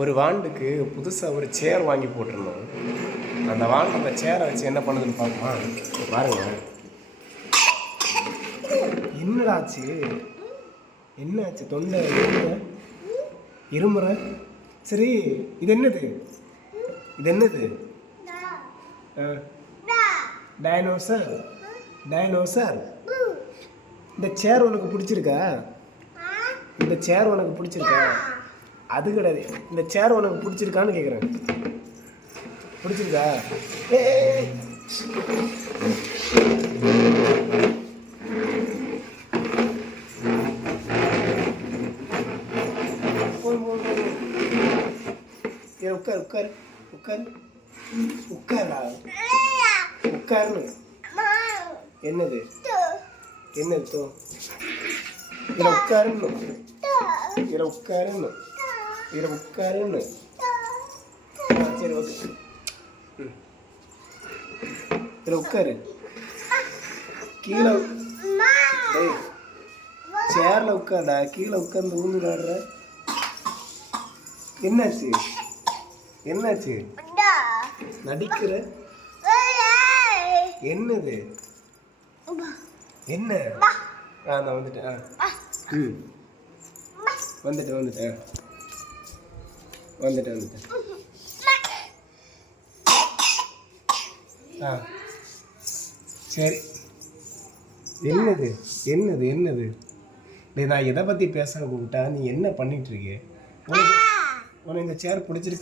ஒரு வாண்டுக்கு புதுசாக ஒரு சேர் வாங்கி போட்டிருந்தோம். அந்த வாண்டு அந்த சேரை வச்சு என்ன பண்ணுதுன்னு பார்ப்போமா? பாருங்க. என்னடா ஆச்சு என்ன ஆச்சு தொண்டை இருமுறை? சரி இது என்னது? இது என்னது? டைனோசர் டைனோசர் இந்த சேர் உனக்கு பிடிச்சிருக்கா? இந்த சேர் உனக்கு பிடிச்சிருக்கா? அது கிடையாது. இந்த சேர் உனக்கு பிடிச்சிருக்கான்னு கேட்குறேன் பிடிச்சிருக்கா? ஏய், உட்கார் உட்கார் போதும், உட்காரு உட்காரு. உட்காரு? உட்காருன்னு. என்னது? என்னது தோ? இதில் உட்காருன்னு. இதில் உட்காருன்னு. இதில் உட்காருன்னு ஆ, சரி ஓகே ம் இதில் உட்காரு கீழே டேய் சேரில் உட்காருடா கீழே உட்காந்து ஊந்து விளாடுற என்னாச்சு என்னாச்சு நடிக்கிற என்னது என்ன ஆ நான் வந்துட்டேன் ஆ ம் வந்துட்டேன் வந்துட்டேன் வந்துட்டேன் வந்துட்டேன் ஆ. சரி. என்னது? என்னது? என்னது? டேய் நான் எதை பற்றி பேச கூப்பிட்டா? நீ என்ன பண்ணிகிட்ருக்கே உனக்கு உனக்கு இந்த சேர் பிடிச்சிருக்கு?